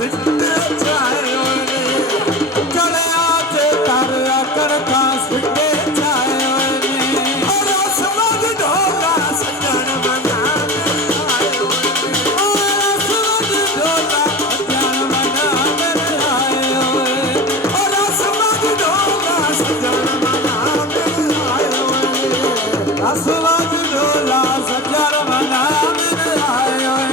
ਸਿੱਟੇ ਚਾਏ ਓਏ ਚੜਿਆ ਤੇ ਤਰਿਆ ਕਣਕਾਂ ਸਿੱਟੇ ਚਾਏ ਓਏ ਰਸ ਮਗ ਢੋਲਾ ਸੱਜਣ ਮਨਾ ਮੇਰੇ ਆਏ ਓਏ ਰਸ ਮਗ ਢੋਲਾ ਸੱਜਣ ਮਨਾ ਮੇਰੇ ਆਏ ਓਏ ਰਸ ਮਗ ਢੋਲਾ ਸੱਜਣ ਮਨਾ ਮੇਰੇ ਆਏ ਓਏ ਰਸ ਮਗ ਢੋਲਾ ਸੱਜਣ ਮਨਾ ਮੇਰੇ ਆਏ ਓਏ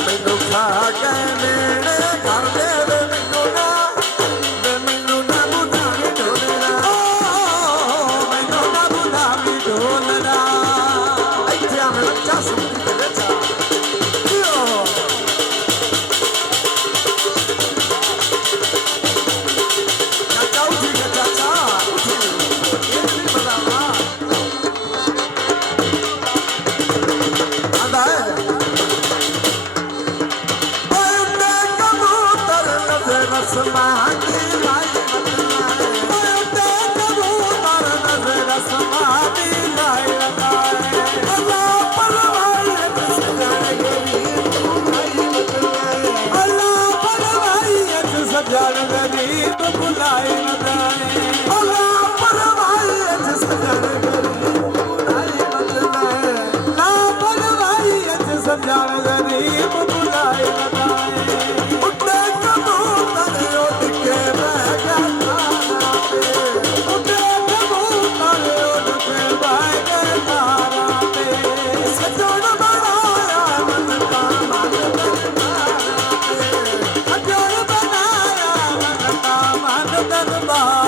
ਮੈਨੂੰ ਖਾ ਕੇ ਨੇੜੇ ਕਰ ਦੇ ਮੈਨੂੰ ਨਾ ਬੁਲਾਵੀ ਢੋਲਣਾ ਮੈਨੂੰ ਨਾ ਬੁਲਾਵੀ ਢੋਲਣਾ ਇੱਥੇ ਆ ਮੈਂ ਬੱਚਾ ਸੁਣਦੀ ਤੇ ਵਿੱਚ ਚਾਚਾ ਉੱਠੀ ਚਾਚਾ ਉੱਠੀ ਇਹ ਨਹੀਂ ਬੁਲਾਵਾ ਆਂਦਾ ਹੈ समाधि लाई बताए कबूतर नजर समाधि लाई बताए अल्लाह परवाई सजन गरीब बुलाई बताए अल्लाह परवाई सजन गरीब बुलाई बताए अल्लाह परवाई सजन गरीब बुलाई बताए अल्लाह परवाई सजन गरीब बुलाई बताए Bye.